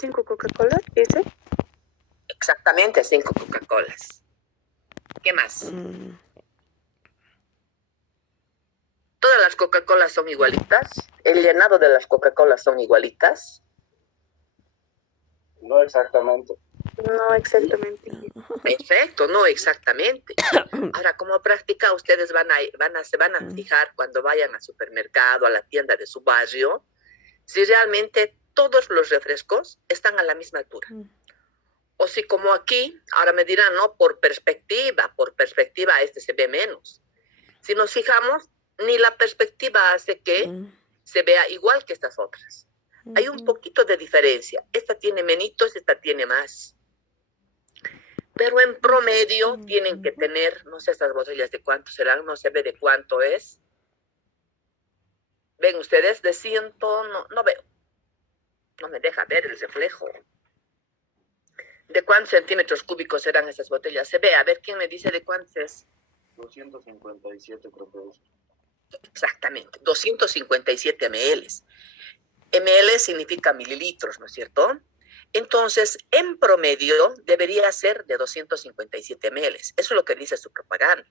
¿Cinco Coca-Cola, dice? Exactamente, 5 Coca-Colas. ¿Qué más? ¿Todas las Coca-Colas son igualitas? ¿El llenado de las Coca-Colas son igualitas? No exactamente. No exactamente. Perfecto, no exactamente. Ahora, como práctica, ustedes se van a fijar cuando vayan al supermercado, a la tienda de su barrio, si realmente todos los refrescos están a la misma altura. O si como aquí, ahora me dirán, no, por perspectiva este se ve menos. Si nos fijamos, ni la perspectiva hace que se vea igual que estas otras. Hay un poquito de diferencia. Esta tiene menitos, esta tiene más. Pero en promedio tienen que tener, no sé estas botellas de cuánto serán, no se ve de cuánto es. ¿Ven ustedes? De 100, no veo. No me deja ver el reflejo. ¿De cuántos centímetros cúbicos serán esas botellas? Se ve, a ver, ¿quién me dice de cuántos es? 257 creo que es. Exactamente, 257 ml. ml significa mililitros, ¿no es cierto? Entonces, en promedio, debería ser de 257 ml. Eso es lo que dice su propaganda.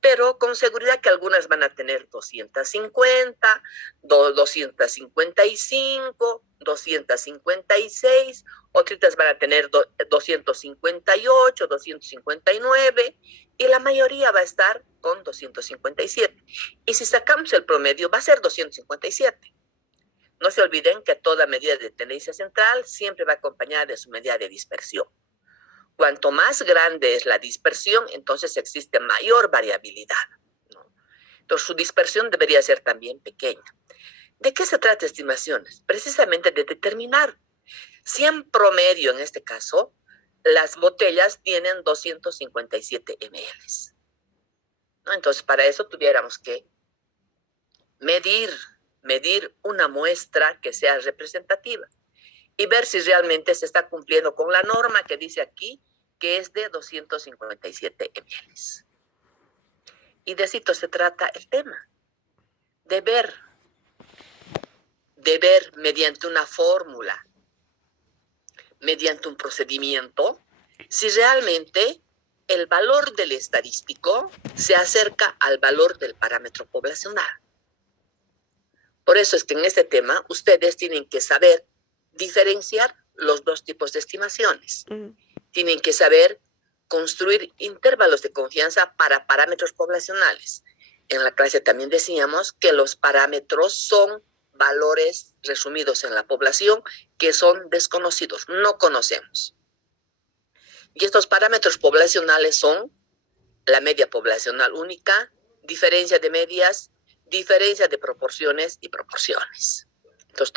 Pero con seguridad que algunas van a tener 250, 255, 256, otras van a tener 258, 259, y la mayoría va a estar con 257. Y si sacamos el promedio, va a ser 257. No se olviden que toda medida de tendencia central siempre va acompañada de su medida de dispersión. Cuanto más grande es la dispersión, entonces existe mayor variabilidad, ¿no? Entonces su dispersión debería ser también pequeña. ¿De qué se trata estimaciones? Precisamente de determinar si en promedio, en este caso, las botellas tienen 257 ml, ¿no? Entonces, para eso tuviéramos que medir una muestra que sea representativa y ver si realmente se está cumpliendo con la norma que dice aquí, que es de 257 ml. Y de esto se trata el tema, de ver mediante una fórmula, mediante un procedimiento, si realmente el valor del estadístico se acerca al valor del parámetro poblacional. Por eso es que en este tema ustedes tienen que saber diferenciar los dos tipos de estimaciones. Tienen que saber construir intervalos de confianza para parámetros poblacionales. En la clase también decíamos que los parámetros son valores resumidos en la población que son desconocidos, no conocemos. Y estos parámetros poblacionales son la media poblacional única, diferencia de medias, diferencia de proporciones y proporciones. Entonces,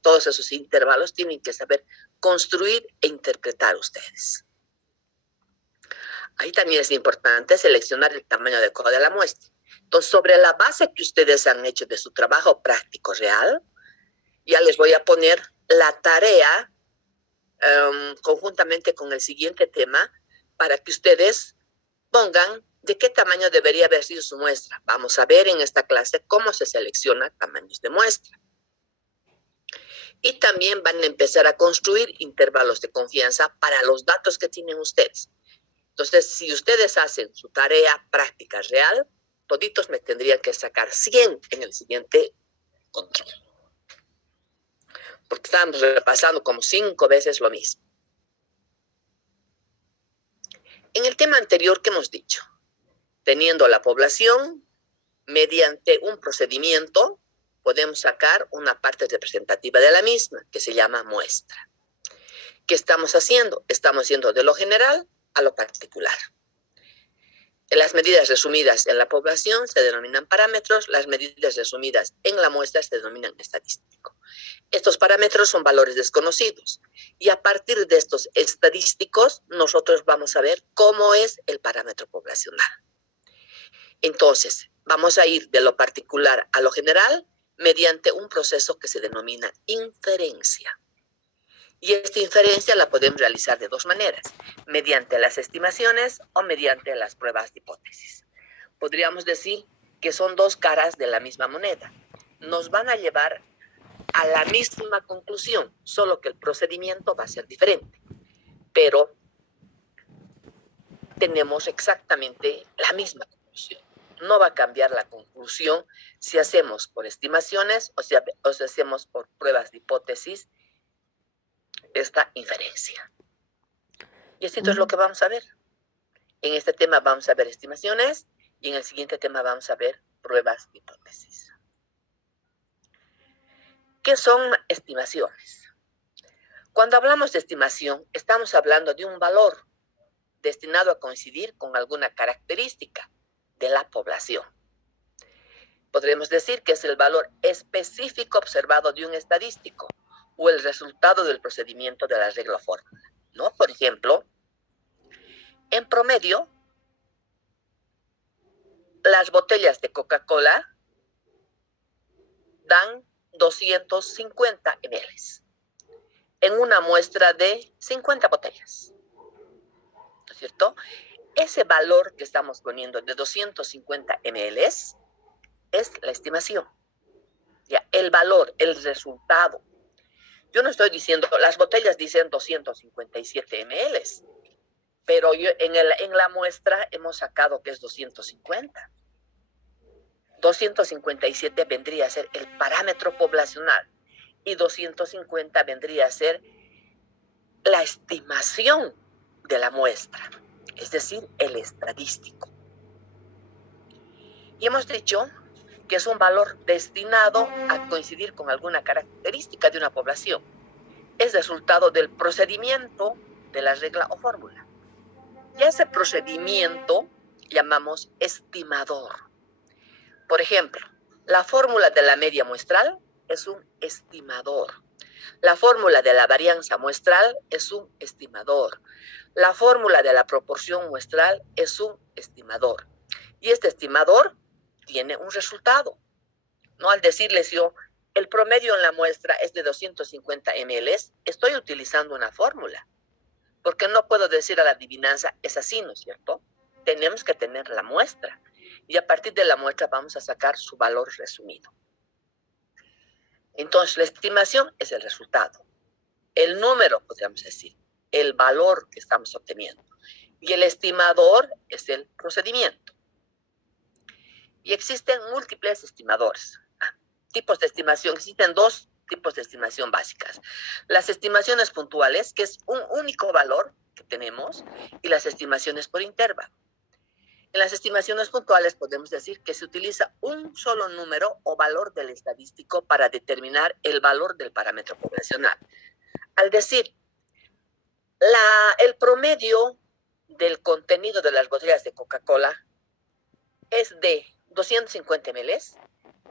todos esos intervalos tienen que saber construir e interpretar ustedes. Ahí también es importante seleccionar el tamaño adecuado de la muestra. Entonces, sobre la base que ustedes han hecho de su trabajo práctico real, ya les voy a poner la tarea conjuntamente con el siguiente tema para que ustedes pongan de qué tamaño debería haber sido su muestra. Vamos a ver en esta clase cómo se selecciona tamaños de muestra. Y también van a empezar a construir intervalos de confianza para los datos que tienen ustedes. Entonces, si ustedes hacen su tarea práctica real, toditos me tendrían que sacar 100 en el siguiente control. Porque estamos repasando como 5 veces lo mismo. En el tema anterior que hemos dicho, teniendo la población, mediante un procedimiento, podemos sacar una parte representativa de la misma, que se llama muestra. ¿Qué estamos haciendo? Estamos yendo de lo general a lo particular. Las medidas resumidas en la población se denominan parámetros, las medidas resumidas en la muestra se denominan estadístico. Estos parámetros son valores desconocidos y a partir de estos estadísticos nosotros vamos a ver cómo es el parámetro poblacional. Entonces, vamos a ir de lo particular a lo general mediante un proceso que se denomina inferencia. Y esta inferencia la podemos realizar de dos maneras, mediante las estimaciones o mediante las pruebas de hipótesis. podríamos decir que son dos caras de la misma moneda. Nos van a llevar a la misma conclusión, solo que el procedimiento va a ser diferente. Pero tenemos exactamente la misma conclusión. No va a cambiar la conclusión si hacemos por estimaciones o si hacemos por pruebas de hipótesis esta inferencia. Y esto es lo que vamos a ver. En este tema vamos a ver estimaciones y en el siguiente tema vamos a ver pruebas de hipótesis. ¿Qué son estimaciones? Cuando hablamos de estimación, estamos hablando de un valor destinado a coincidir con alguna característica de la población. Podremos decir que es el valor específico observado de un estadístico o el resultado del procedimiento de la regla o fórmula, ¿no? Por ejemplo, en promedio, las botellas de Coca-Cola dan 250 ml en una muestra de 50 botellas, ¿no es cierto? Ese valor que estamos poniendo de 250 ml es la estimación. Ya, el valor, el resultado. Yo no estoy diciendo, las botellas dicen 257 ml, pero en la muestra hemos sacado que es 250. 257 vendría a ser el parámetro poblacional y 250 vendría a ser la estimación de la muestra, es decir, el estadístico. Y hemos dicho que es un valor destinado a coincidir con alguna característica de una población. Es resultado del procedimiento de la regla o fórmula. Y a ese procedimiento llamamos estimador. Por ejemplo, la fórmula de la media muestral es un estimador. La fórmula de la varianza muestral es un estimador. La fórmula de la proporción muestral es un estimador. Y este estimador tiene un resultado, ¿no? Al decirles yo, el promedio en la muestra es de 250 ml, estoy utilizando una fórmula. Porque no puedo decir a la adivinanza, es así, ¿no es cierto? Tenemos que tener la muestra. Y a partir de la muestra vamos a sacar su valor resumido. Entonces, la estimación es el resultado. El número, podríamos decir, el valor que estamos obteniendo. Y el estimador es el procedimiento. Y existen múltiples estimadores. Tipos de estimación. Existen dos tipos de estimación básicas. Las estimaciones puntuales, que es un único valor que tenemos, y las estimaciones por intervalo. En las estimaciones puntuales podemos decir que se utiliza un solo número o valor del estadístico para determinar el valor del parámetro poblacional. Al decir, el promedio del contenido de las botellas de Coca-Cola es de 250 ml,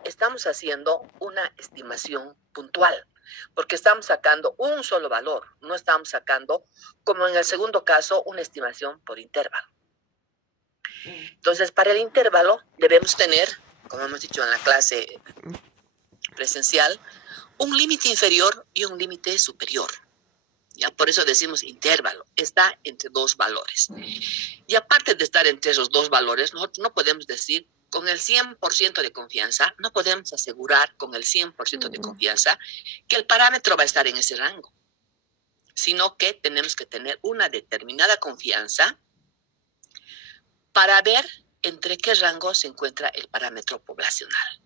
estamos haciendo una estimación puntual, porque estamos sacando un solo valor, no estamos sacando, como en el segundo caso, una estimación por intervalo. Entonces, para el intervalo debemos tener, como hemos dicho en la clase presencial, un límite inferior y un límite superior. ¿Ya? Por eso decimos intervalo, está entre dos valores. Y aparte de estar entre esos dos valores, nosotros no podemos decir con el 100% de confianza, no podemos asegurar con el 100% de confianza que el parámetro va a estar en ese rango, sino que tenemos que tener una determinada confianza para ver entre qué rango se encuentra el parámetro poblacional.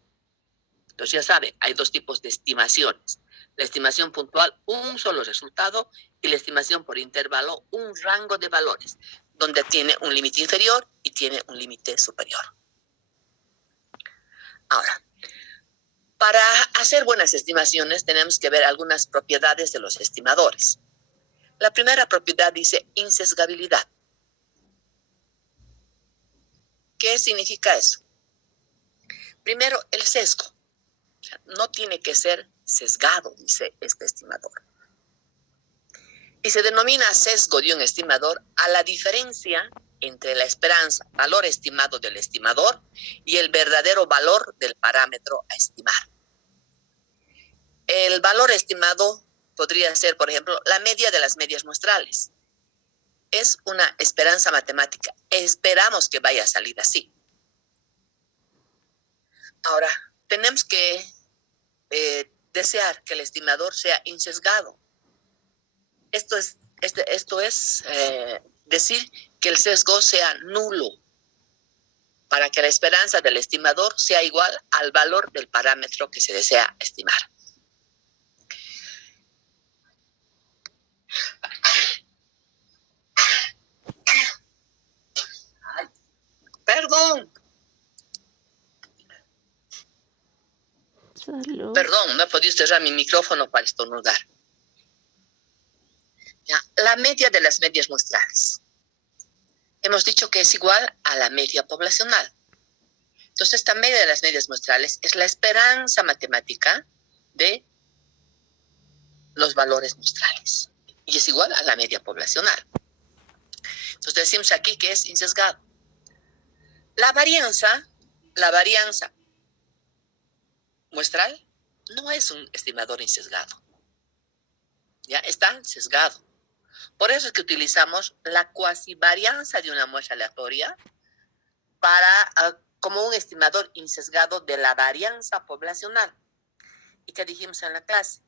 Entonces ya sabe, hay dos tipos de estimaciones. La estimación puntual, un solo resultado, y la estimación por intervalo, un rango de valores, donde tiene un límite inferior y tiene un límite superior. Ahora, para hacer buenas estimaciones tenemos que ver algunas propiedades de los estimadores. La primera propiedad dice insesgabilidad. ¿Qué significa eso? Primero, el sesgo. O sea, no tiene que ser sesgado, dice este estimador. Y se denomina sesgo de un estimador a la diferencia entre la esperanza, valor estimado del estimador, y el verdadero valor del parámetro a estimar. El valor estimado podría ser, por ejemplo, la media de las medias muestrales. Es una esperanza matemática. Esperamos que vaya a salir así. Ahora, tenemos que desear que el estimador sea insesgado. Esto es decir que el sesgo sea nulo para que la esperanza del estimador sea igual al valor del parámetro que se desea estimar. Ay, perdón. Salud. Perdón, no he podido cerrar mi micrófono para estornudar. Ya, la media de las medias muestrales. Hemos dicho que es igual a la media poblacional. Entonces, esta media de las medias muestrales es la esperanza matemática de los valores muestrales. Y es igual a la media poblacional. Entonces, decimos aquí que es insesgado. La varianza muestral no es un estimador insesgado. Ya está sesgado. Por eso es que utilizamos la cuasivarianza de una muestra aleatoria como un estimador insesgado de la varianza poblacional. ¿Y qué dijimos en la clase?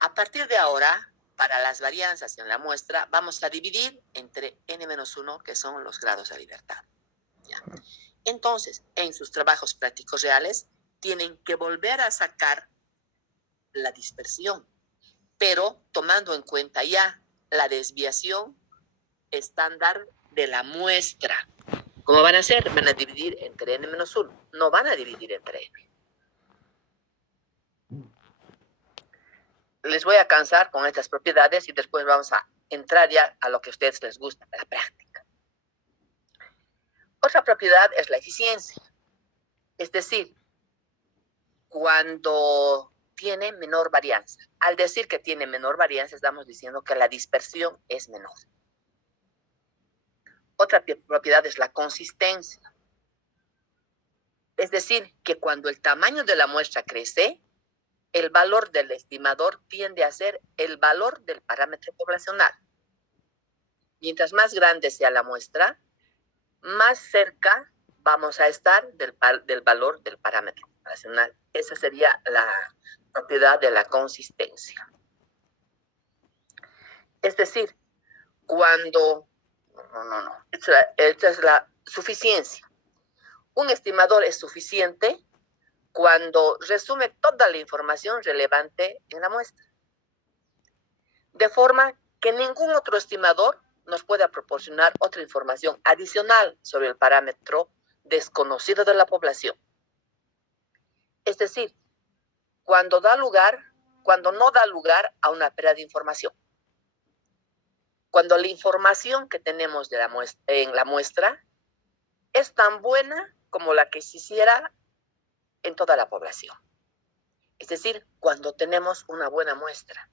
A partir de ahora, para las varianzas en la muestra, vamos a dividir entre n-1, que son los grados de libertad. ¿Ya? Entonces, en sus trabajos prácticos reales, tienen que volver a sacar la dispersión, pero tomando en cuenta ya la desviación estándar de la muestra. ¿Cómo van a hacer? Van a dividir entre n-1, no van a dividir entre n. Les voy a cansar con estas propiedades y después vamos a entrar ya a lo que a ustedes les gusta, la práctica. Otra propiedad es la eficiencia. Es decir, cuando tiene menor varianza. Al decir que tiene menor varianza, estamos diciendo que la dispersión es menor. Otra propiedad es la consistencia. Es decir, que cuando el tamaño de la muestra crece, el valor del estimador tiende a ser el valor del parámetro poblacional. Mientras más grande sea la muestra, más cerca vamos a estar del valor del parámetro poblacional. Esa sería la propiedad de la consistencia. Es decir, cuando... Esta es la suficiencia. Un estimador es suficiente cuando resume toda la información relevante en la muestra. De forma que ningún otro estimador nos pueda proporcionar otra información adicional sobre el parámetro desconocido de la población. Es decir, cuando no da lugar a una pérdida de información. Cuando la información que tenemos en la muestra es tan buena como la que se hiciera en toda la población. Es decir, cuando tenemos una buena muestra,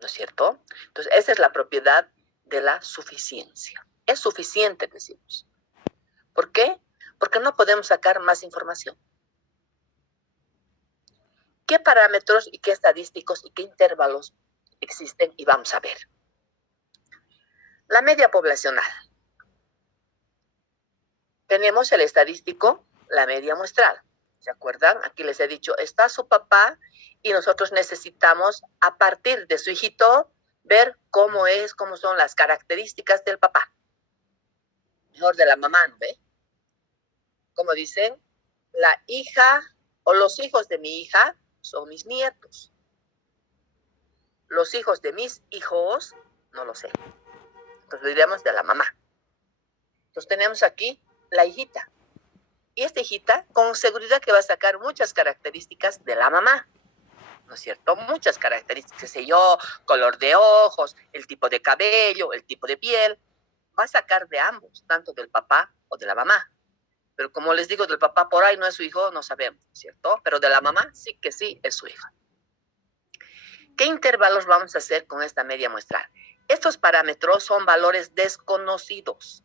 ¿no es cierto? Entonces, esa es la propiedad de la suficiencia. Es suficiente, decimos. ¿Por qué? Porque no podemos sacar más información. ¿Qué parámetros y qué estadísticos y qué intervalos existen? Y vamos a ver. La media poblacional. Tenemos el estadístico, la media muestral. ¿Se acuerdan? Aquí les he dicho, está su papá y nosotros necesitamos, a partir de su hijito, ver cómo son las características del papá. Mejor de la mamá, ¿no ve? Como dicen, la hija o los hijos de mi hija son mis nietos. Los hijos de mis hijos, no lo sé. Entonces diríamos de la mamá. Entonces tenemos aquí la hijita. Y esta hijita, con seguridad que va a sacar muchas características de la mamá, ¿no es cierto? Muchas características, qué sé yo, color de ojos, el tipo de cabello, el tipo de piel. Va a sacar de ambos, tanto del papá o de la mamá. Pero como les digo, del papá por ahí no es su hijo, no sabemos, ¿cierto? Pero de la mamá sí que sí es su hija. ¿Qué intervalos vamos a hacer con esta media muestral? Estos parámetros son valores desconocidos.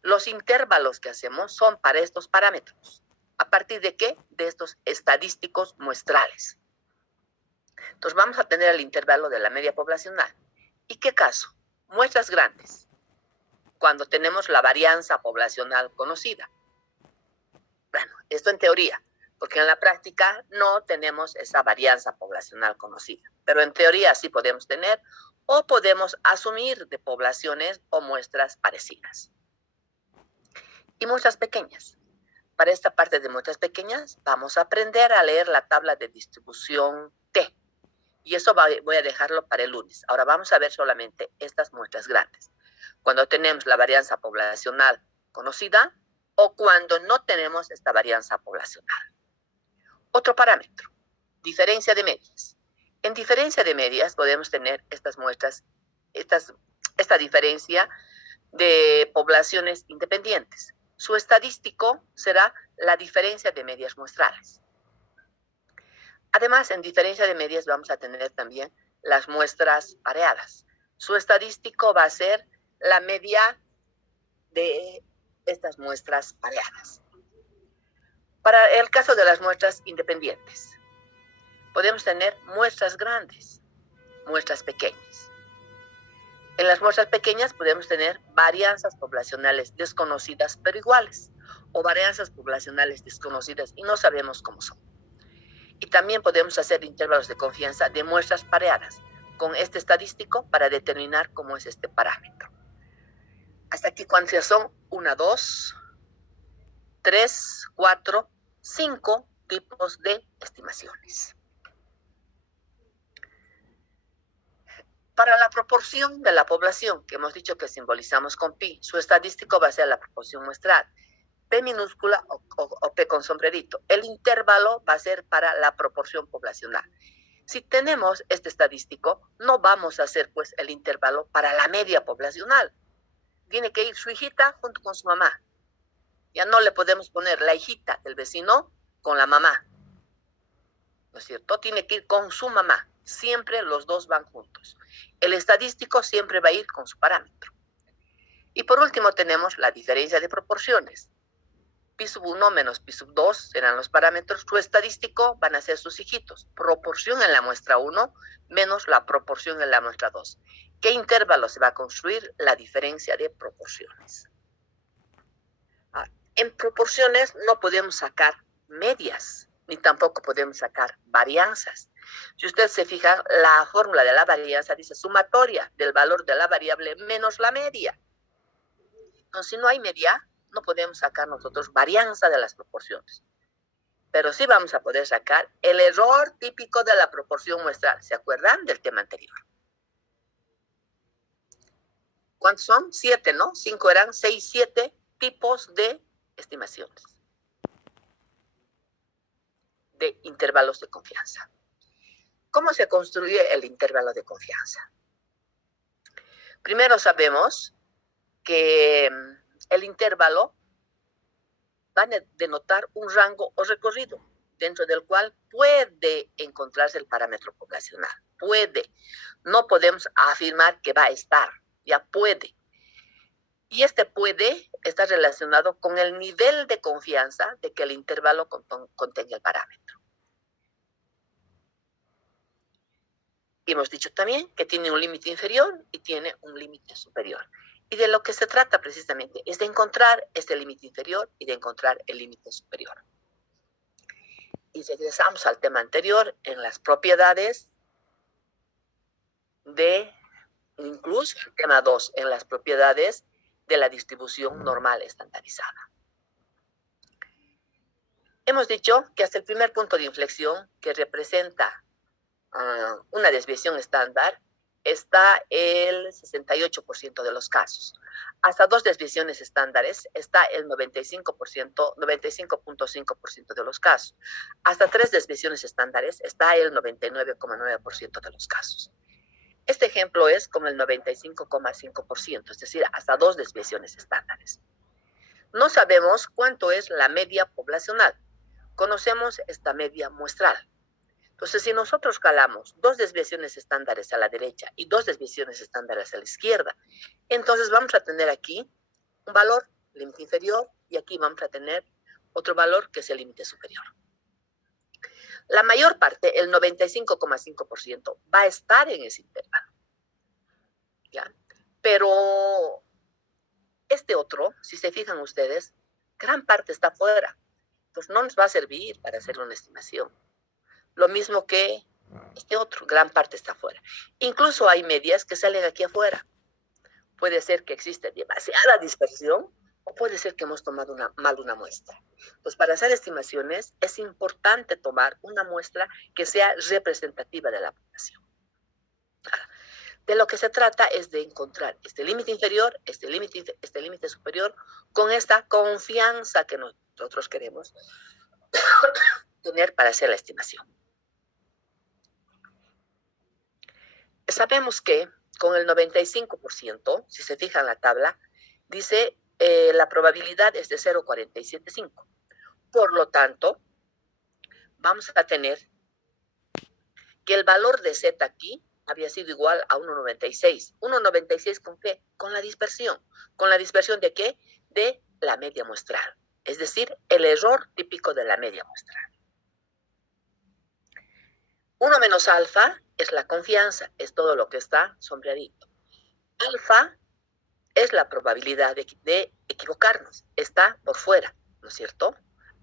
Los intervalos que hacemos son para estos parámetros. ¿A partir de qué? De estos estadísticos muestrales. Entonces vamos a tener el intervalo de la media poblacional. ¿Y qué caso? Muestras grandes. Cuando tenemos la varianza poblacional conocida. Bueno, esto en teoría. porque en la práctica no tenemos esa varianza poblacional conocida, pero en teoría sí podemos tener o podemos asumir de poblaciones o muestras parecidas. Y muestras pequeñas. Para esta parte de muestras pequeñas vamos a aprender a leer la tabla de distribución T. Y eso voy a dejarlo para el lunes. Ahora vamos a ver solamente estas muestras grandes. Cuando tenemos la varianza poblacional conocida o cuando no tenemos esta varianza poblacional. Otro parámetro, diferencia de medias. En diferencia de medias podemos tener estas muestras, esta diferencia de poblaciones independientes. Su estadístico será la diferencia de medias muestrales. Además, en diferencia de medias vamos a tener también las muestras pareadas. Su estadístico va a ser la media de estas muestras pareadas. Para el caso de las muestras independientes, podemos tener muestras grandes, muestras pequeñas. En las muestras pequeñas podemos tener varianzas poblacionales desconocidas pero iguales, o varianzas poblacionales desconocidas y no sabemos cómo son. Y también podemos hacer intervalos de confianza de muestras pareadas con este estadístico para determinar cómo es este parámetro. Hasta aquí, ¿cuántas son? 1, 2, 3, 4, 5 tipos de estimaciones. Para la proporción de la población, que hemos dicho que simbolizamos con pi, su estadístico va a ser la proporción muestral, P minúscula o P con sombrerito. El intervalo va a ser para la proporción poblacional. Si tenemos este estadístico, no vamos a hacer pues el intervalo para la media poblacional. Tiene que ir su hijita junto con su mamá. Ya no le podemos poner la hijita del vecino con la mamá. ¿No es cierto? Tiene que ir con su mamá. Siempre los dos van juntos. El estadístico siempre va a ir con su parámetro. Y por último tenemos la diferencia de proporciones. Pi sub 1 menos pi sub 2 serán los parámetros. Su estadístico van a ser sus hijitos. Proporción en la muestra 1 menos la proporción en la muestra 2. ¿Qué intervalo se va a construir? La diferencia de proporciones. En proporciones no podemos sacar medias, ni tampoco podemos sacar varianzas. Si usted se fija, la fórmula de la varianza dice sumatoria del valor de la variable menos la media. Entonces, si no hay media, no podemos sacar nosotros varianza de las proporciones. Pero sí vamos a poder sacar el error típico de la proporción muestral. ¿Se acuerdan del tema anterior? ¿Cuántos son? 7, ¿no? 5 eran 6, 7 tipos de estimaciones de intervalos de confianza. ¿Cómo se construye el intervalo de confianza? Primero sabemos que el intervalo va a denotar un rango o recorrido dentro del cual puede encontrarse el parámetro poblacional. Puede. No podemos afirmar que va a estar. Ya puede. Y este puede estar relacionado con el nivel de confianza de que el intervalo contenga el parámetro. Y hemos dicho también que tiene un límite inferior y tiene un límite superior. Y de lo que se trata precisamente es de encontrar este límite inferior y de encontrar el límite superior. Y regresamos al tema anterior en las propiedades incluso el tema 2, en las propiedades de la distribución normal estandarizada. Hemos dicho que hasta el primer punto de inflexión, que representa una desviación estándar, está el 68% de los casos. Hasta 2 desviaciones estándares está el 95.5% de los casos. Hasta 3 desviaciones estándares está el 99,9% de los casos. Este ejemplo es como el 95,5%, es decir, hasta 2 desviaciones estándares. No sabemos cuánto es la media poblacional. Conocemos esta media muestral. Entonces, si nosotros calamos 2 desviaciones estándares a la derecha y 2 desviaciones estándares a la izquierda, entonces vamos a tener aquí un valor, límite inferior, y aquí vamos a tener otro valor que es el límite superior. La mayor parte, el 95,5%, va a estar en ese intervalo. ¿Ya? Pero este otro, si se fijan ustedes, gran parte está fuera. pues no nos va a servir para hacer una estimación. Lo mismo que este otro, gran parte está afuera. Incluso hay medias que salen aquí afuera. Puede ser que existe demasiada dispersión o puede ser que hemos tomado mal una muestra. Pues para hacer estimaciones es importante tomar una muestra que sea representativa de la población. De lo que se trata es de encontrar este límite inferior, este límite superior, con esta confianza que nosotros queremos tener para hacer la estimación. Sabemos que con el 95%, si se fijan en la tabla, dice la probabilidad es de 0,475. Por lo tanto, vamos a tener que el valor de Z aquí había sido igual a 1,96. ¿1,96 con qué? Con la dispersión. ¿Con la dispersión de qué? De la media muestral. Es decir, el error típico de la media muestral. 1 menos alfa es la confianza, es todo lo que está sombreadito. Alfa es la probabilidad de equivocarnos, está por fuera, ¿no es cierto?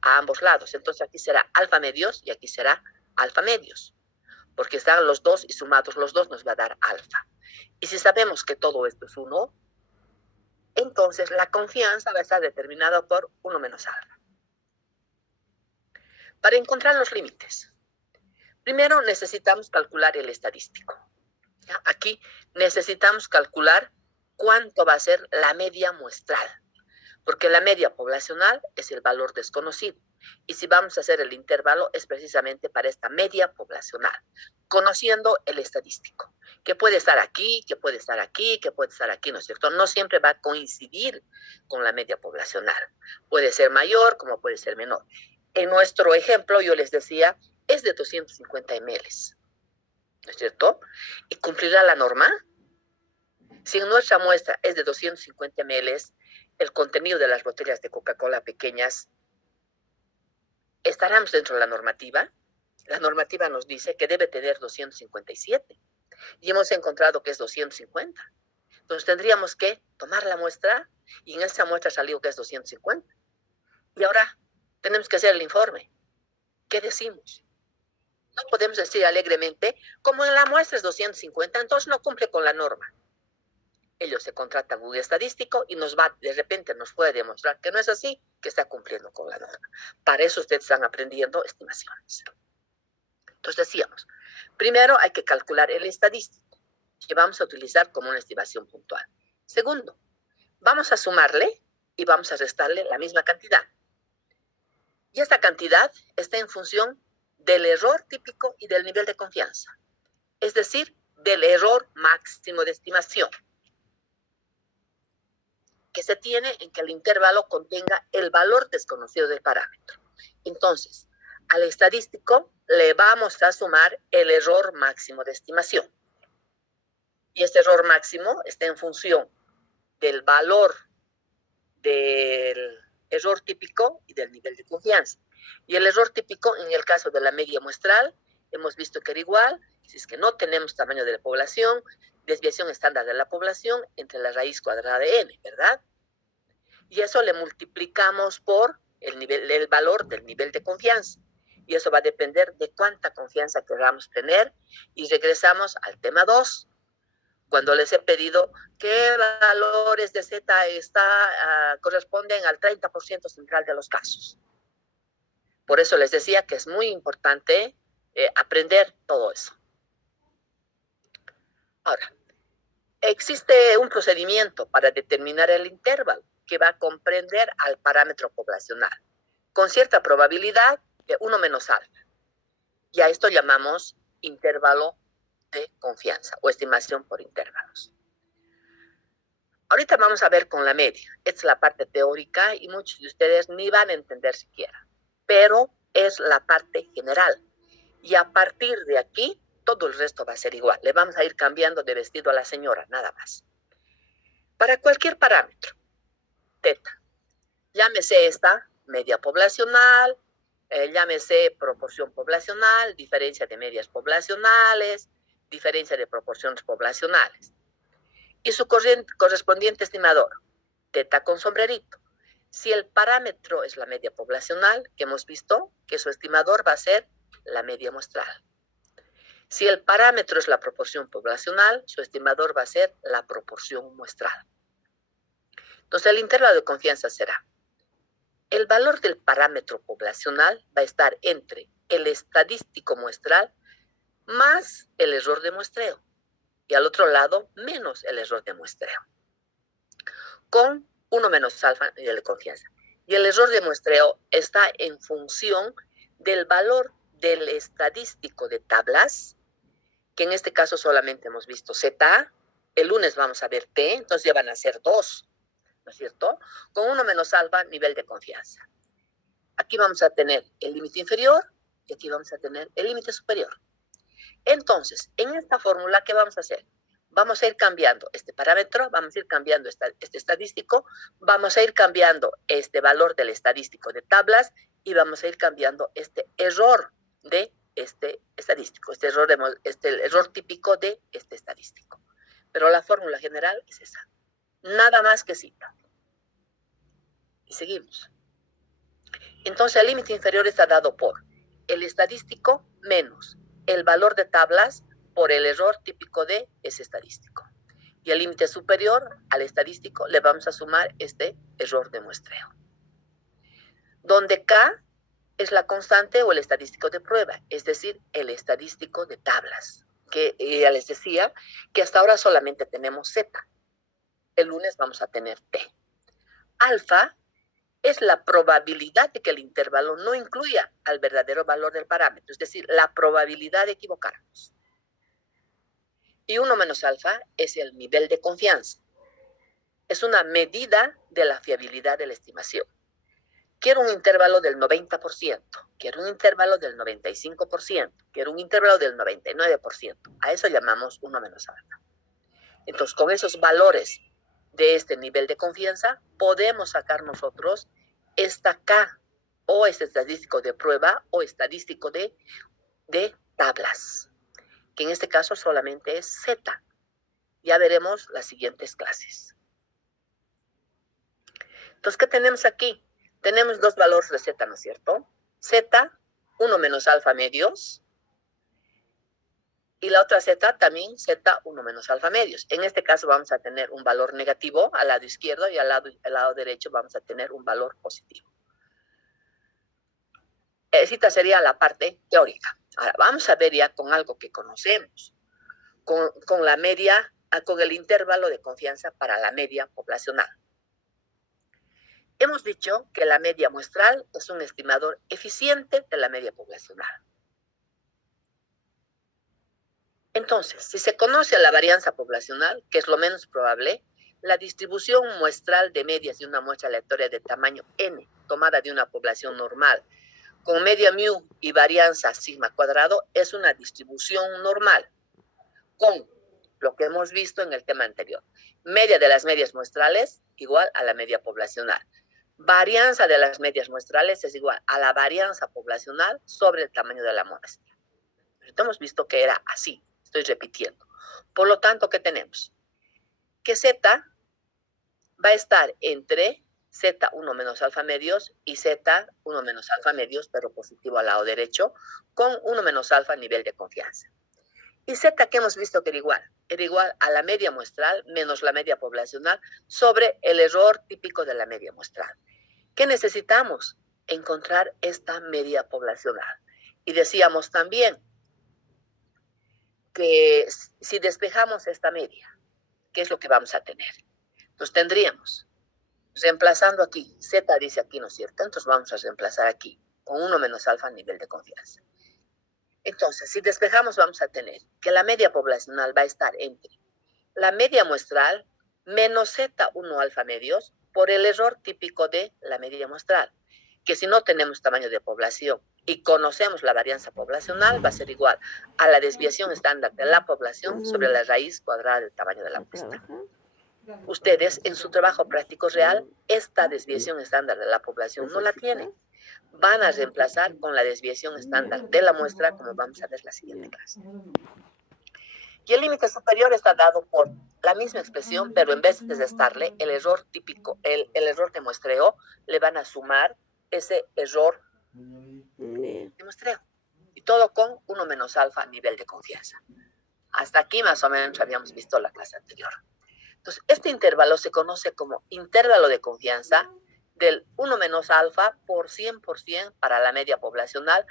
A ambos lados. Entonces aquí será alfa medios y aquí será alfa medios, porque están los dos y sumados los dos nos va a dar alfa. Y si sabemos que todo esto es 1, entonces la confianza va a estar determinada por 1 menos alfa. Para encontrar los límites, primero necesitamos calcular el estadístico. ¿Ya? Aquí necesitamos calcular cuánto va a ser la media muestral, porque la media poblacional es el valor desconocido. Y si vamos a hacer el intervalo es precisamente para esta media poblacional, conociendo el estadístico, que puede estar aquí, que puede estar aquí, que puede estar aquí, ¿no es cierto? No siempre va a coincidir con la media poblacional. Puede ser mayor como puede ser menor. En nuestro ejemplo, yo les decía, es de 250 ml, ¿no es cierto? ¿Y cumplirá la norma? Si en nuestra muestra es de 250 ml, el contenido de las botellas de Coca-Cola pequeñas, ¿estaremos dentro de la normativa? La normativa nos dice que debe tener 257 y hemos encontrado que es 250. Entonces tendríamos que tomar la muestra y en esa muestra salió que es 250. Y ahora tenemos que hacer el informe. ¿Qué decimos? No podemos decir alegremente, como en la muestra es 250, entonces no cumple con la norma. Ellos se contratan un estadístico y de repente nos puede demostrar que no es así, que está cumpliendo con la norma. Para eso ustedes están aprendiendo estimaciones. Entonces decíamos, primero hay que calcular el estadístico, que vamos a utilizar como una estimación puntual. Segundo, vamos a sumarle y vamos a restarle la misma cantidad. Y esta cantidad está en función del error típico y del nivel de confianza. Es decir, del error máximo de estimación que se tiene en que el intervalo contenga el valor desconocido del parámetro. Entonces, al estadístico le vamos a sumar el error máximo de estimación. Y este error máximo está en función del valor del error típico y del nivel de confianza. Y el error típico, en el caso de la media muestral, hemos visto que era igual, si es que no tenemos tamaño de la población, desviación estándar de la población entre la raíz cuadrada de n, ¿verdad? Y eso le multiplicamos por el valor del nivel de confianza. Y eso va a depender de cuánta confianza queramos tener. Y regresamos al tema 2, cuando les he pedido qué valores de Z corresponden al 30% central de los casos. Por eso les decía que es muy importante aprender todo eso. Ahora, existe un procedimiento para determinar el intervalo que va a comprender al parámetro poblacional, con cierta probabilidad de 1 menos alfa. Y a esto llamamos intervalo de confianza o estimación por intervalos. Ahorita vamos a ver con la media. Esta es la parte teórica y muchos de ustedes ni van a entender siquiera, pero es la parte general. Y a partir de aquí, todo el resto va a ser igual. Le vamos a ir cambiando de vestido a la señora, nada más. Para cualquier parámetro, teta, llámese esta media poblacional, llámese proporción poblacional, diferencia de medias poblacionales, diferencia de proporciones poblacionales. Y su correspondiente estimador, teta con sombrerito, Si el parámetro es la media poblacional, que hemos visto que su estimador va a ser la media muestral. Si el parámetro es la proporción poblacional, su estimador va a ser la proporción muestral. Entonces, el intervalo de confianza será: el valor del parámetro poblacional va a estar entre el estadístico muestral más el error de muestreo, y al otro lado menos el error de muestreo, con 1 menos alfa nivel de confianza. Y el error de muestreo está en función del valor del estadístico de tablas, que en este caso solamente hemos visto ZA. El lunes vamos a ver T, entonces ya van a ser 2, ¿no es cierto? Con 1 menos alfa nivel de confianza. Aquí vamos a tener el límite inferior y aquí vamos a tener el límite superior. Entonces, en esta fórmula, ¿qué vamos a hacer? Vamos a ir cambiando este parámetro, vamos a ir cambiando este estadístico, vamos a ir cambiando este valor del estadístico de tablas y vamos a ir cambiando este error de este estadístico, el error típico de este estadístico. Pero la fórmula general es esa. Nada más que cita. Y seguimos. Entonces, el límite inferior está dado por el estadístico menos el valor de tablas por el error típico de ese estadístico. Y el límite superior al estadístico le vamos a sumar este error de muestreo. Donde K es la constante o el estadístico de prueba, es decir, el estadístico de tablas, que ya les decía que hasta ahora solamente tenemos Z. El lunes vamos a tener T. Alfa es la probabilidad de que el intervalo no incluya al verdadero valor del parámetro, es decir, la probabilidad de equivocarnos. Y 1 menos alfa es el nivel de confianza. Es una medida de la fiabilidad de la estimación. Quiero un intervalo del 90%, quiero un intervalo del 95%, quiero un intervalo del 99%. A eso llamamos 1 menos alfa. Entonces, con esos valores de este nivel de confianza, podemos sacar nosotros esta K, o este estadístico de prueba, o estadístico de tablas, que en este caso solamente es Z. Ya veremos las siguientes clases. Entonces, ¿qué tenemos aquí? Tenemos dos valores de Z, ¿no es cierto? Z, 1 menos alfa medios, y la otra Z también Z, 1 menos alfa medios. En este caso vamos a tener un valor negativo al lado izquierdo y al lado derecho vamos a tener un valor positivo. Esta sería la parte teórica. Ahora vamos a ver ya con algo que conocemos, con la media, con el intervalo de confianza para la media poblacional. Hemos dicho que la media muestral es un estimador eficiente de la media poblacional. Entonces, si se conoce a la varianza poblacional, que es lo menos probable, la distribución muestral de medias de una muestra aleatoria de tamaño n, tomada de una población normal, con media mu y varianza sigma cuadrado, es una distribución normal, con lo que hemos visto en el tema anterior. Media de las medias muestrales igual a la media poblacional. Varianza de las medias muestrales es igual a la varianza poblacional sobre el tamaño de la muestra. Hemos visto que era así. Estoy repitiendo. Por lo tanto, ¿qué tenemos? Que Z va a estar entre Z 1 menos alfa medios y Z 1 menos alfa medios, pero positivo al lado derecho, con 1 menos alfa nivel de confianza. Y Z que hemos visto que era igual a la media muestral menos la media poblacional sobre el error típico de la media muestral. ¿Qué necesitamos? Encontrar esta media poblacional. Y decíamos también que si despejamos esta media, ¿qué es lo que vamos a tener? Pues tendríamos, reemplazando aquí, Z dice aquí, ¿no es cierto? Entonces vamos a reemplazar aquí, con 1 menos alfa nivel de confianza. Entonces, si despejamos, vamos a tener que la media poblacional va a estar entre la media muestral menos Z1 alfa medios por el error típico de la media muestral, que si no tenemos tamaño de población y conocemos la varianza poblacional, va a ser igual a la desviación estándar de la población sobre la raíz cuadrada del tamaño de la muestra. Ustedes, en su trabajo práctico real, esta desviación estándar de la población no la tienen. Van a reemplazar con la desviación estándar de la muestra, como vamos a ver en la siguiente clase. Y el límite superior está dado por la misma expresión, pero en vez de restarle el error típico, el error de muestreo, le van a sumar ese error de muestreo. Y todo con 1 menos alfa nivel de confianza. Hasta aquí más o menos habíamos visto la clase anterior. Entonces, este intervalo se conoce como intervalo de confianza del 1 menos alfa por 100% para la media poblacional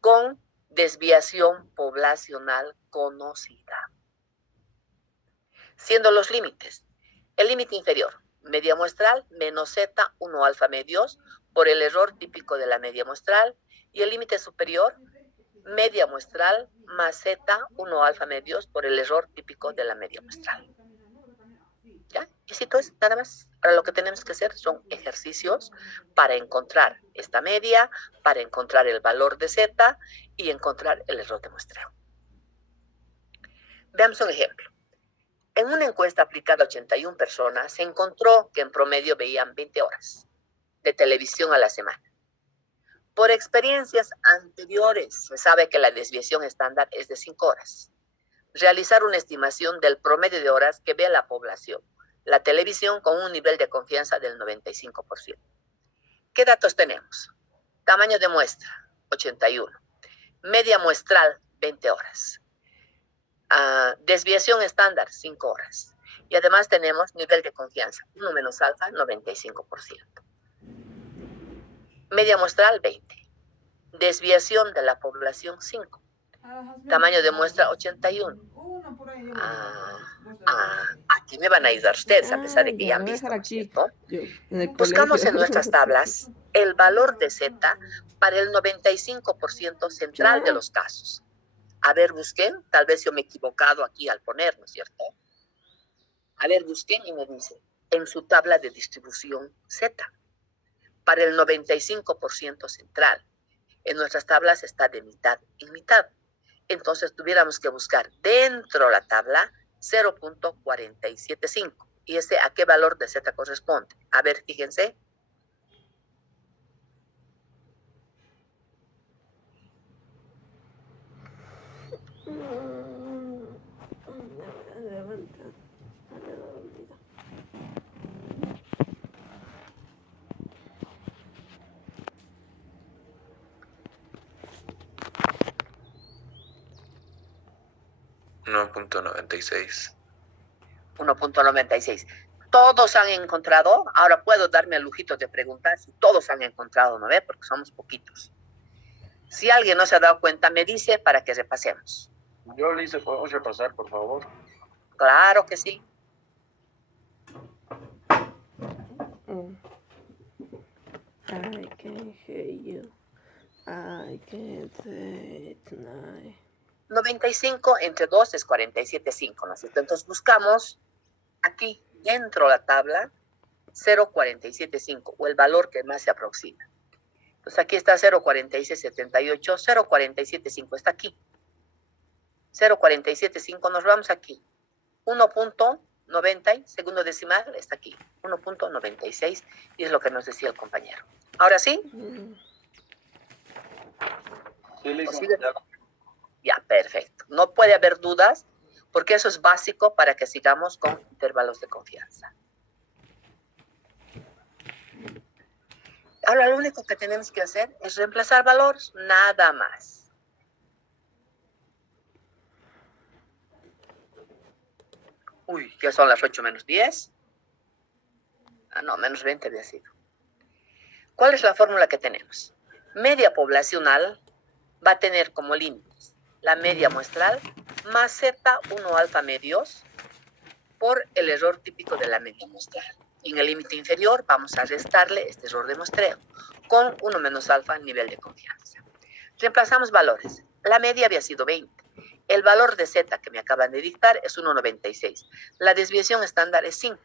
con desviación poblacional conocida. Siendo los límites, el límite inferior, media muestral menos z 1 alfa medios por el error típico de la media muestral, y el límite superior, media muestral más z 1 alfa medios por el error típico de la media muestral. ¿Ya? Y así todo es, nada más. Ahora lo que tenemos que hacer son ejercicios para encontrar esta media, para encontrar el valor de z y encontrar el error de muestreo. Veamos un ejemplo. En una encuesta aplicada a 81 personas, se encontró que en promedio veían 20 horas de televisión a la semana. Por experiencias anteriores, se sabe que la desviación estándar es de 5 horas. Realizar una estimación del promedio de horas que ve la población, la televisión con un nivel de confianza del 95%. ¿Qué datos tenemos? Tamaño de muestra, 81. Media muestral, 20 horas. Desviación estándar, 5 horas. Y además tenemos nivel de confianza, 1 menos alfa, 95%. Media muestral, 20. Desviación de la población, 5. Tamaño de muestra, 81. Aquí me van a ayudar ustedes, a pesar de que ya han visto, ¿no es cierto? Buscamos en nuestras tablas el valor de Z para el 95% central de los casos. A ver, busquen, tal vez yo me he equivocado aquí al poner, ¿no es cierto? A ver, busquen y me dicen, en su tabla de distribución Z, para el 95% central. En nuestras tablas está de mitad en mitad. Entonces tuviéramos que buscar dentro de la tabla 0.475. ¿Y ese a qué valor de Z corresponde? A ver, fíjense. $1.96. 1.96. Todos han encontrado. Ahora puedo darme el lujito de preguntar si todos han encontrado, ¿no ve? Porque somos poquitos. Si alguien no se ha dado cuenta, me dice para que repasemos. Yo le hice, ¿podemos repasar, por favor? Claro que sí. I can hear you. I can't say it tonight. 95 entre 2 es 47.5, ¿no es cierto? Entonces buscamos aquí dentro de la tabla 0.475 o el valor que más se aproxima. Entonces aquí está 0.4678, 0.475 está aquí. 0.475 nos vamos aquí. 1.90, segundo decimal, está aquí. 1.96 y es lo que nos decía el compañero. ¿Ahora sí? Sí, le hice. Ya, perfecto. No puede haber dudas porque eso es básico para que sigamos con intervalos de confianza. Ahora lo único que tenemos que hacer es reemplazar valores, nada más. Uy, ya son las 8 menos 10. No, menos 20 había sido. ¿Cuál es la fórmula que tenemos? Media poblacional va a tener como límites la media muestral más Z1 alfa medios por el error típico de la media muestral. Y en el límite inferior vamos a restarle este error de muestreo con 1 menos alfa nivel de confianza. Reemplazamos valores. La media había sido 20. El valor de Z que me acaban de dictar es 1.96. La desviación estándar es 5.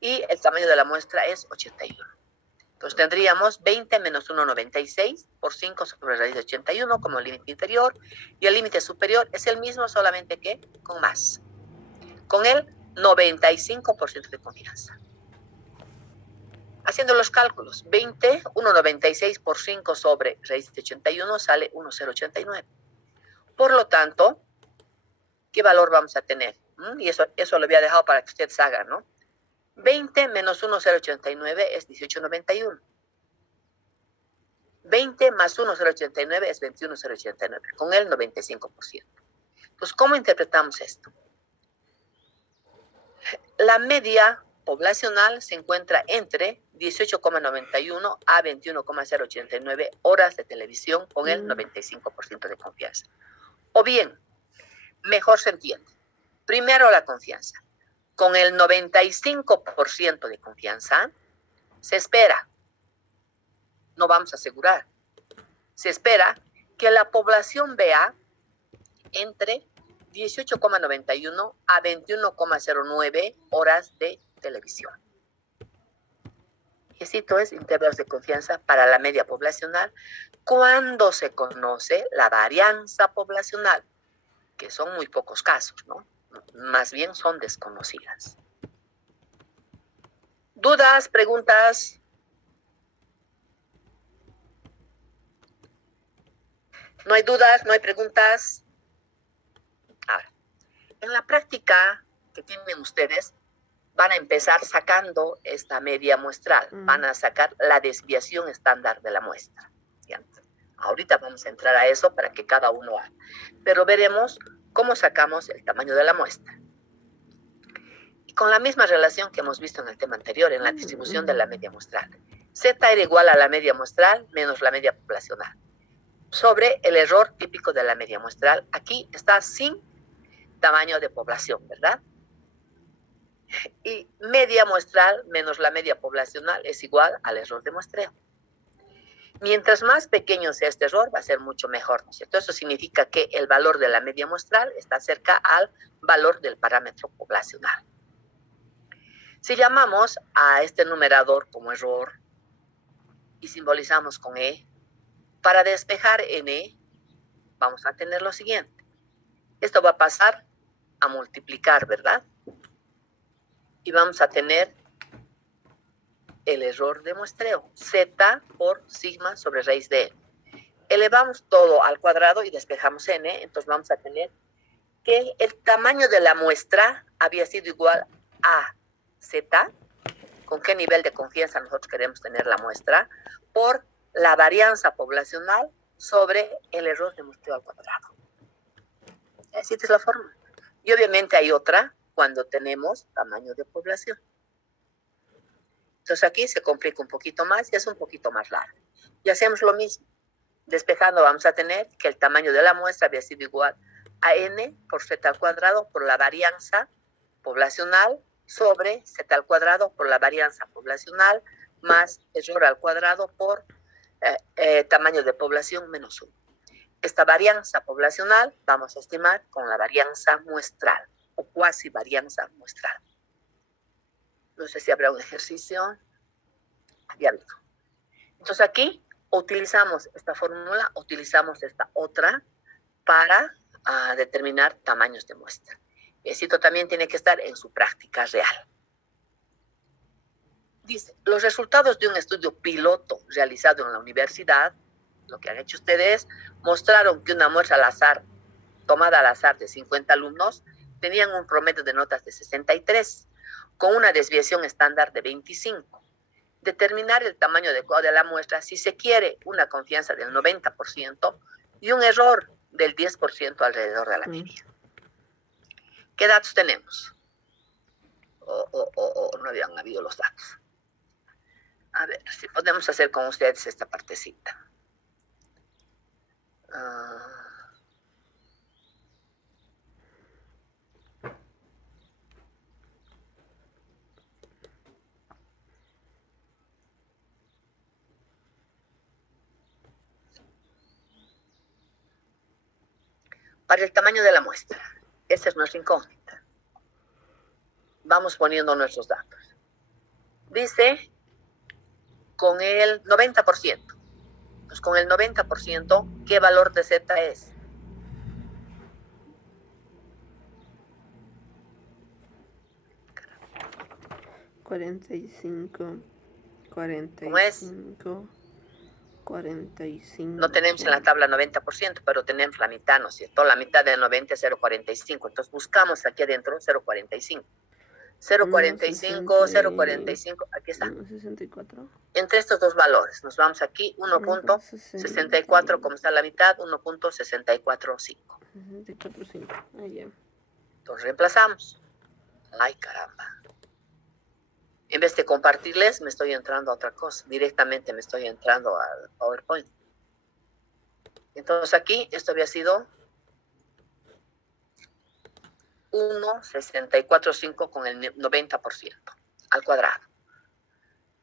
Y el tamaño de la muestra es 81. Entonces tendríamos 20 menos 1.96 por 5 sobre raíz de 81 como límite inferior. Y el límite superior es el mismo, solamente que con más. Con el 95% de confianza. Haciendo los cálculos, 1.96 por 5 sobre raíz de 81 sale 1.089. Por lo tanto, ¿qué valor vamos a tener? Y eso lo había dejado para que ustedes hagan, ¿no? 20 menos 1,089 es 18,91. 20 más 1,089 es 21,089, con el 95%. Pues, ¿cómo interpretamos esto? La media poblacional se encuentra entre 18,91 a 21,089 horas de televisión con el 95% de confianza. O bien, mejor se entiende. Primero, la confianza. Con el 95% de confianza, se espera, no vamos a asegurar, se espera que la población vea entre 18,91 a 21,09 horas de televisión. Y esto es intervalos de confianza para la media poblacional cuando se conoce la varianza poblacional, que son muy pocos casos, ¿no? Más bien son desconocidas. ¿Dudas, preguntas? ¿No hay dudas? ¿No hay preguntas? Ahora, en la práctica que tienen ustedes, van a empezar sacando esta media muestral. Van a sacar la desviación estándar de la muestra. ¿Ya? Ahorita vamos a entrar a eso para que cada uno haga. Pero veremos cómo sacamos el tamaño de la muestra. Y con la misma relación que hemos visto en el tema anterior, en la distribución de la media muestral. Z era igual a la media muestral menos la media poblacional. Sobre el error típico de la media muestral, aquí está sin tamaño de población, ¿verdad? Y media muestral menos la media poblacional es igual al error de muestreo. Mientras más pequeño sea este error, va a ser mucho mejor, ¿no es cierto? Eso significa que el valor de la media muestral está cerca al valor del parámetro poblacional. Si llamamos a este numerador como error y simbolizamos con E, para despejar N, vamos a tener lo siguiente. Esto va a pasar a multiplicar, ¿verdad? Y vamos a tener el error de muestreo, Z por sigma sobre raíz de N. Elevamos todo al cuadrado y despejamos N, entonces vamos a tener que el tamaño de la muestra había sido igual a Z, con qué nivel de confianza nosotros queremos tener la muestra, por la varianza poblacional sobre el error de muestreo al cuadrado. Así es la forma. Y obviamente hay otra cuando tenemos tamaño de población. Entonces aquí se complica un poquito más y es un poquito más largo. Y hacemos lo mismo. Despejando vamos a tener que el tamaño de la muestra había sido igual a n por z al cuadrado por la varianza poblacional sobre z al cuadrado por la varianza poblacional más error al cuadrado por tamaño de población menos 1. Esta varianza poblacional vamos a estimar con la varianza muestral o cuasi varianza muestral. No sé si habrá un ejercicio. Ya visto. Entonces aquí utilizamos esta fórmula, utilizamos esta otra para determinar tamaños de muestra. Esto también tiene que estar en su práctica real. Dice, los resultados de un estudio piloto realizado en la universidad, lo que han hecho ustedes, mostraron que una muestra al azar, tomada al azar de 50 alumnos, tenían un promedio de notas de 63, con una desviación estándar de 25. Determinar el tamaño adecuado de la muestra si se quiere una confianza del 90% y un error del 10% alrededor de la media. ¿Qué datos tenemos? O no habían habido los datos. A ver, si podemos hacer con ustedes esta partecita. Para el tamaño de la muestra, esa es nuestra incógnita. Vamos poniendo nuestros datos. Dice, con el 90%. Pues con el 90%, ¿qué valor de Z es? $45, ¿Cómo es? 45. No tenemos en la tabla 90%, pero tenemos la mitad, ¿no es cierto? La mitad de 90 es 0,45. Entonces buscamos aquí adentro 0,45. 0,45, 0,45, aquí está. 1,64. Entre estos dos valores, nos vamos aquí, 1,64, como está la mitad, 1,645. 64,5. Ah, ya. Entonces reemplazamos. Ay, caramba. En vez de compartirles, me estoy entrando a otra cosa. Directamente me estoy entrando al PowerPoint. Entonces aquí esto había sido 1,645 con el 90% al cuadrado.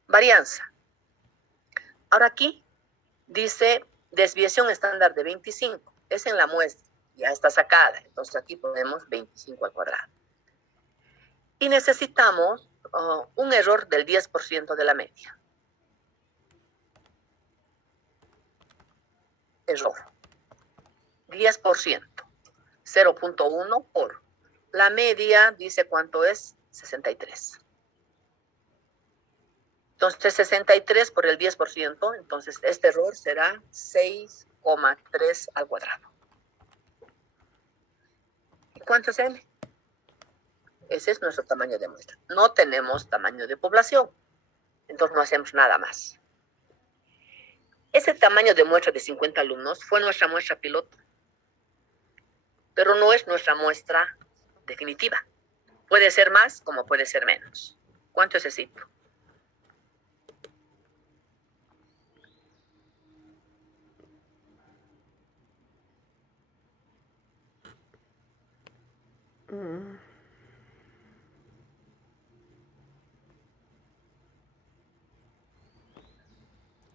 Varianza. Ahora aquí dice desviación estándar de 25. Es en la muestra. Ya está sacada. Entonces aquí ponemos 25 al cuadrado. Y necesitamos un error del 10% de la media. Error. 10%. 0,1 por. La media dice cuánto es 63. Entonces 63 por el 10%, entonces este error será 6,3 al cuadrado. ¿Y cuánto es n? Ese es nuestro tamaño de muestra. No tenemos tamaño de población, entonces no hacemos nada más. Ese tamaño de muestra de 50 alumnos fue nuestra muestra piloto, pero no es nuestra muestra definitiva. Puede ser más como puede ser menos. ¿Cuánto necesito? Mm.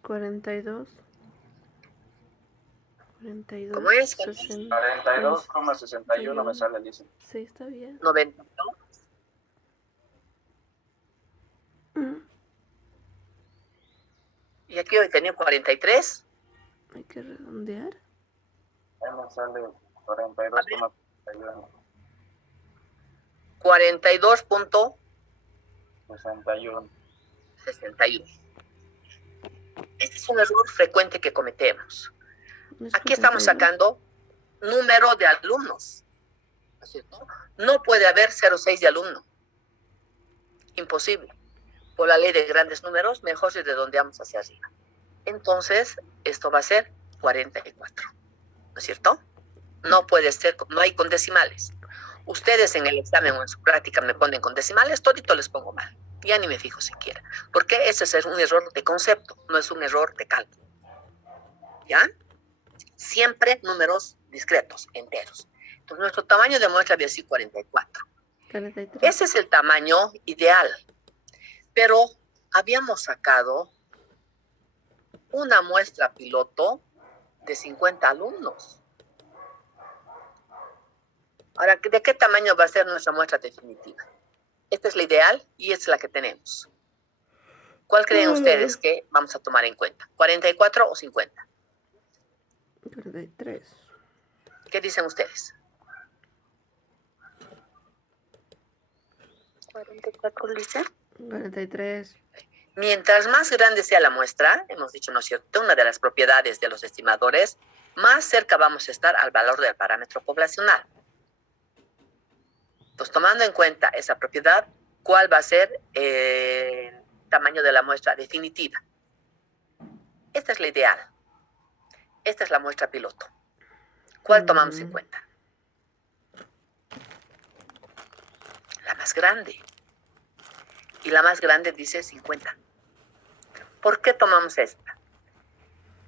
42. 42. ¿Cómo es? 42,61 me sale, dice. Sí, está bien. 90. Y aquí hoy tenía 43. Hay que redondear. Ahí me sale 42,61. 42,61. 61. Este es un error frecuente que cometemos. No es Aquí estamos 42. sacando número de alumnos, ¿no es cierto? No puede haber 0,6 de alumno. Imposible. Por la ley de grandes números, mejor si redondeamos hacia arriba. Entonces, esto va a ser 44, ¿no es cierto? No puede ser, no hay con decimales. Ustedes en el examen o en su práctica me ponen con decimales, todito les pongo mal. Ya ni me fijo siquiera. Porque ese es un error de concepto, no es un error de cálculo. ¿Ya? Siempre números discretos, enteros. Entonces, nuestro tamaño de muestra había sido 44. 43. Ese es el tamaño ideal. Pero habíamos sacado una muestra piloto de 50 alumnos. Ahora, ¿de qué tamaño va a ser nuestra muestra definitiva? Esta es la ideal y esta es la que tenemos. ¿Cuál creen ustedes que vamos a tomar en cuenta? ¿44 o 50? 43. ¿Qué dicen ustedes? 44, Lisa. 43. Mientras más grande sea la muestra, hemos dicho, ¿no es cierto?, una de las propiedades de los estimadores, más cerca vamos a estar al valor del parámetro poblacional. Entonces, tomando en cuenta esa propiedad, ¿cuál va a ser el tamaño de la muestra definitiva? Esta es la ideal. Esta es la muestra piloto. ¿Cuál tomamos en cuenta? La más grande. Y la más grande dice 50. ¿Por qué tomamos esta?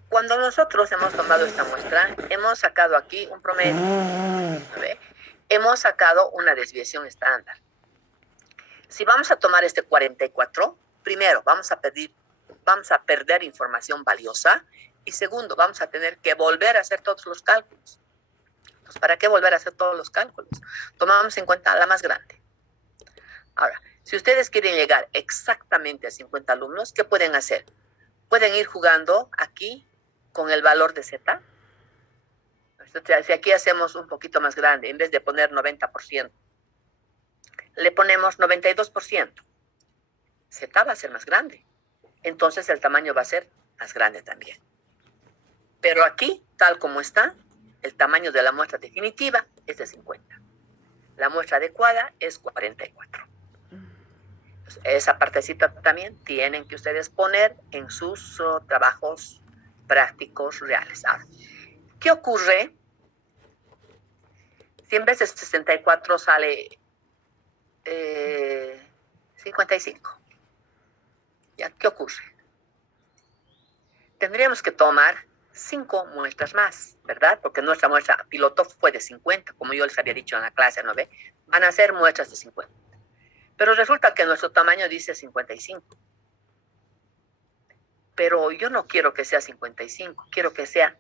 Cuando nosotros hemos tomado esta muestra, hemos sacado aquí un promedio. ¿No ve? Hemos sacado una desviación estándar. Si vamos a tomar este 44, primero vamos a perder información valiosa y segundo, vamos a tener que volver a hacer todos los cálculos. Entonces, ¿para qué volver a hacer todos los cálculos? Tomamos en cuenta la más grande. Ahora, si ustedes quieren llegar exactamente a 50 alumnos, ¿qué pueden hacer? Pueden ir jugando aquí con el valor de Z. Si aquí hacemos un poquito más grande, en vez de poner 90%, le ponemos 92%. Z va a ser más grande. Entonces el tamaño va a ser más grande también. Pero aquí, tal como está, el tamaño de la muestra definitiva es de 50. La muestra adecuada es 44. Entonces, esa partecita también tienen que ustedes poner en sus trabajos prácticos reales. Ahora, ¿qué ocurre si en vez de 64 sale 55? ¿Ya? ¿Qué ocurre? Tendríamos que tomar 5 muestras más, ¿verdad? Porque nuestra muestra piloto fue de 50, como yo les había dicho en la clase, ¿no ve? Van a ser muestras de 50. Pero resulta que nuestro tamaño dice 55. Pero yo no quiero que sea 55, quiero que sea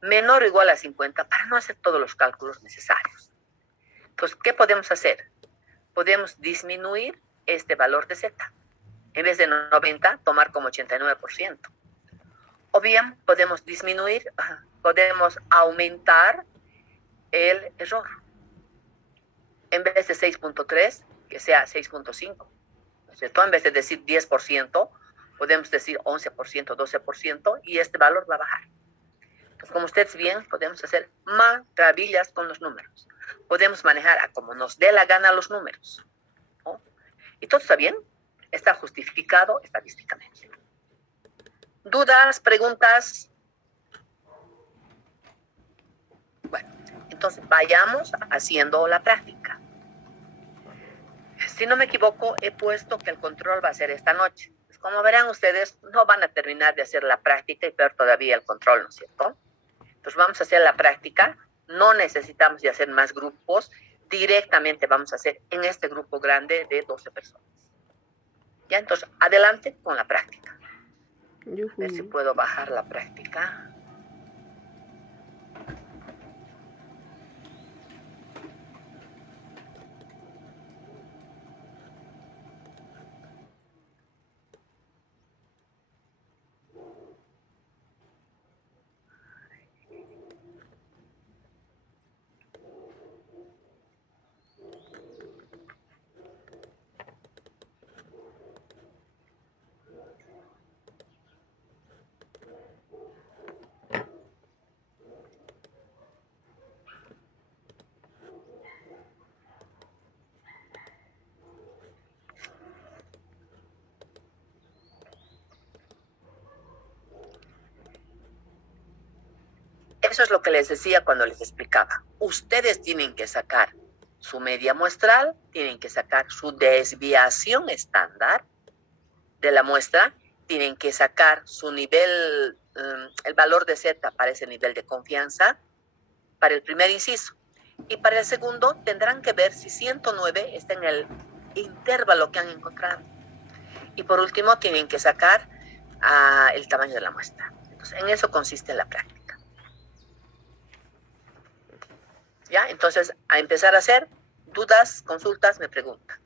menor o igual a 50 para no hacer todos los cálculos necesarios. Entonces, ¿qué podemos hacer? Podemos disminuir este valor de Z. En vez de 90, tomar como 89%. O bien podemos disminuir, podemos aumentar el error. En vez de 6.3, que sea 6.5. ¿No es cierto? En vez de decir 10%, podemos decir 11%, 12%, y este valor va a bajar. Entonces, como ustedes ven, podemos hacer maravillas con los números. Podemos manejar a como nos dé la gana los números, ¿no? Y todo está bien, está justificado estadísticamente. ¿Dudas, preguntas? Bueno, entonces vayamos haciendo la práctica. Si no me equivoco, he puesto que el control va a ser esta noche. Pues como verán ustedes, no van a terminar de hacer la práctica y peor todavía el control, ¿no es cierto? Entonces vamos a hacer la práctica, no necesitamos de hacer más grupos, directamente vamos a hacer en este grupo grande de 12 personas. Ya, entonces adelante con la práctica. A ver si puedo bajar la práctica. Eso es lo que les decía cuando les explicaba. Ustedes tienen que sacar su media muestral, tienen que sacar su desviación estándar de la muestra, tienen que sacar su nivel, el valor de Z para ese nivel de confianza, para el primer inciso. Y para el segundo tendrán que ver si 109 está en el intervalo que han encontrado. Y por último tienen que sacar el tamaño de la muestra. Entonces, en eso consiste la práctica. ¿Ya? Entonces, a empezar a hacer dudas, consultas, me preguntan.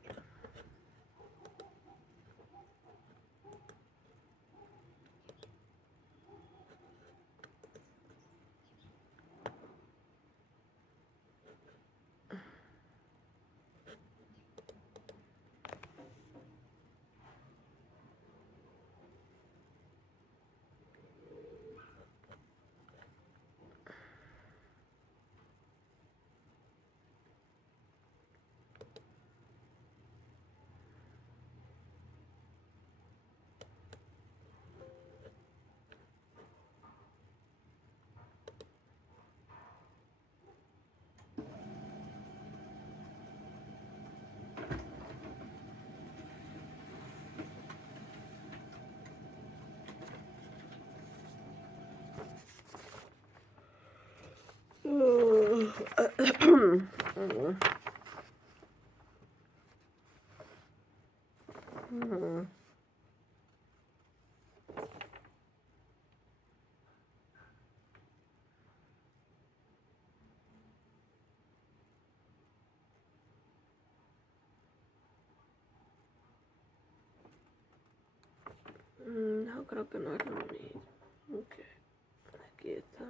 No, creo que no es lo mismo. Ok, aquí está.